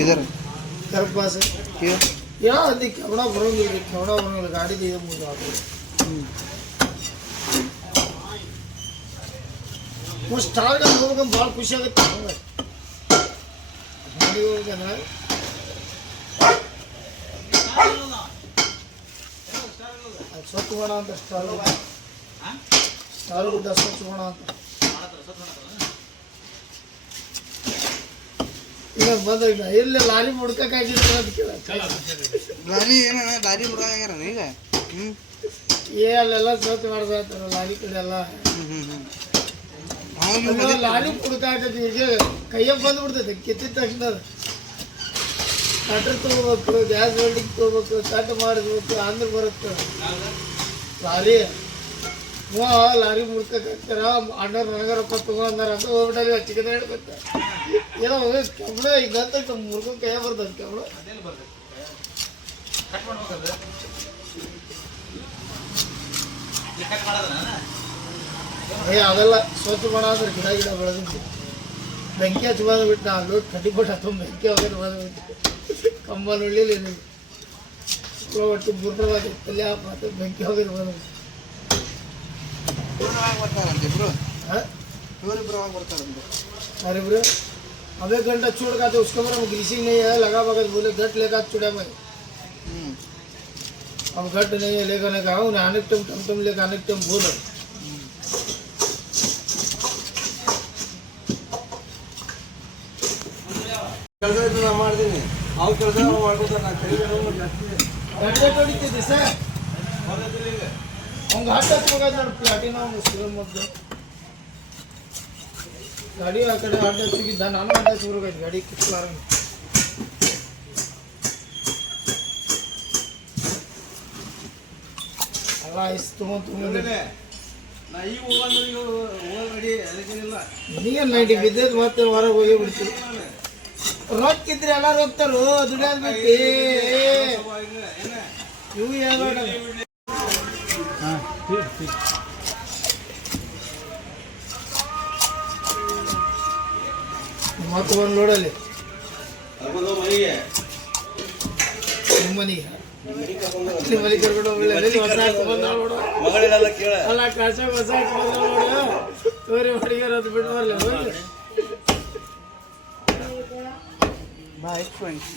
किधर घर पास है क्यों यहाँ अधिक केवड़ा भरोगे गाड़ी दे मुझे आपको वो स्टार का लोग हम बहुत खुश है कि हमारी वो क्या ना अच्छा तुम्हारा अंदर स्टार को 10 चुना ಈಗ ಬಂದಿಲ್ಲ ಇಲ್ಲ ಲಾರಿ ಮುಡ್ಕಾಗಿದ್ರೆ ಅಂತ ಕೇಳ ಲಾರಿ ಏನ ಲಾರಿ ಮುಡ್ಕಾಗ್ಯಾರ ಈಗ ಅಲ್ಲೆಲ್ಲ ಸೋತಿ ಮಾಡ್ತಾರ ಲಾರಿ ಕಡೆ ಎಲ್ಲ ಲಾರಿ ಮುಡ್ಕಾಕತಿ ಈಗ ಕೈಯ ಬಂದ್ಬಿಡ್ತೈತೆ ಕಿತ್ತಿದ ತಕ್ಷಣ ಕಟ್ರ್ ತೊಗೋಬೇಕು ಗ್ಯಾಸ್ ವೆಲ್ಡಿಂಗ್ ತೊಗೋಬೇಕು ಕಟ್ ಮಾಡಿಸ್ಬೇಕು ಅಂದ್ರೆ ಬರುತ್ತೆ ಲಾರಿ ಲಾರಿ ಮುಡ್ಕಾಕ್ತಾರ ಅಣ್ಣವ್ರು ನನಗೆ ರೊಕ್ಕ ತಗೊಂಡಾರ ಅಂತ ಹೋಗ್ಬಿಟ್ಟಾರೆ ಚಿಕ್ಕದ ಹೇಳ್ಕೊತ ಏನೋ ಕೆಮ್ಮಳ ಈಗಂತ ಮುರ್ಕೊಂಡು ಕೈ ಬರ್ತದೆ ಕೆಮ್ಮಳ ಅದೆಲ್ಲ ಸ್ವಚ್ಛ ಮಾಡ ಅಂದ್ರೆ ಗಿಡ ಬೆಳೆದಿತ್ತು ಬೆಂಕಿ ಹಚ್ಚಿ ಬಂದ್ಬಿಟ್ಟು ನಾ ಅಲ್ಲಿ ಕಟ್ಟಿ ಕೊಟ್ಟು ಹತ್ತು ಬೆಂಕಿ ಹೋಗಿ ಬಂದ್ಬಿಟ್ಟು ಕಂಬಲ್ ಉಳ್ಳಿಲ್ಲ ಒಟ್ಟು ಬುರ್ರವಾಗಿ ತಲೆ ಹಾಕಿ ಬೆಂಕಿ ಹೋಗಿದ್ದು ಬಂದ್ಬಿಟ್ಟು अरे ब्रो अब 1 घंटा छोड़ का तो उसके ऊपर हम ग्रीसिंग नहीं है लगा बगल बोले घट लेगा चुड़ा में अब घट नहीं है लेकर ने कहा उन्हें अनेक टम लेकर अनेक टम बोलो ಮಾಡ್ತೀನಿ ಅವ್ರು ಕೆಲಸ ಮಾಡ್ಕೊತಾರೆ ನಾ ಕೈ ಸರ್ ಅವ್ನು ಘಾಟ್ ಹಚ್ಬೇಕಾದ್ರೆ ನೋಡಿ ಪ್ಲಾಟಿನ ಮುಸ್ಲಿಂ ಮೊದಲು ಗಾಡಿ ಆ ಕಡೆ ಅಡ್ಡ ಹಚ್ಚಿದ್ದ ನಾನು ಅಡ್ಡ ಹಚ್ಚಿರ್ಬೇಕು ಗಾಡಿ ಕಿತ್ಲಾರ ಅಲ್ಲ ಇಷ್ಟು ತೊಗೊಂಡು ನೀನು ನೈಟಿ ಬಿದ್ದೈತೆ ಮತ್ತೆ ಹೊರಗೆ ಹೋಗಿ ಬಿಡ್ತೀವಿ ರೊಕ್ಕಿದ್ರೆ ಎಲ್ಲ ಹೋಗ್ತಾರು ದುಡಿಯೋದು ಬಿಟ್ಟು ಇವು ಹೇಳ್ಬೇಡ ಮತ್ತೆ ಒಂದು ನೋಡಲ್ಲಿ ನಿಮ್ಮನಿಗೆ ಮನೆ ಕರ್ಕೊಂಡು ಅಲ್ಲ ಕಳ್ಸ ಹೊಸ ನೋಡು ತೋರಿ ಮಾಡಿಗಾರ ಅದು ಬಿಟ್ಟು ಬರಲಿ ಹೋಗಿ बाय फ्रेंड्स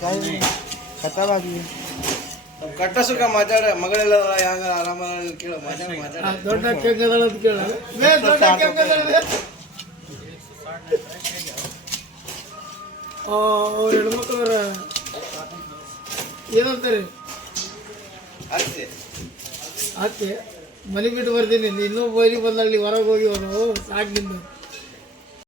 काय कथा बाकी ಕಟ್ಟ ಸುಖ ಮಾತಾಡ ಮಗಳೆಲ್ಲ ಹ್ಯಾಂಗ ಆರಾಮ ಕೇಳ ದೊಡ್ಡ ಕೆಂಗದಳ ಅಂತ ಕೇಳ ದೊಡ್ಡ ಕೆಂಗದಳ ಅವ್ರ ಹೆಣ್ಮಕ್ಳವ್ರ ಏನಂತಾರೆ ಅತ್ತೆ ಮನೆ ಬಿಟ್ಟು ಬರ್ತೀನಿ ಇನ್ನೂ ಬೈಲಿ ಬಂದಾಗಲಿ ಹೊರಗೆ ಹೋಗಿ ಅವನು ಸಾಕು ನಿಂದು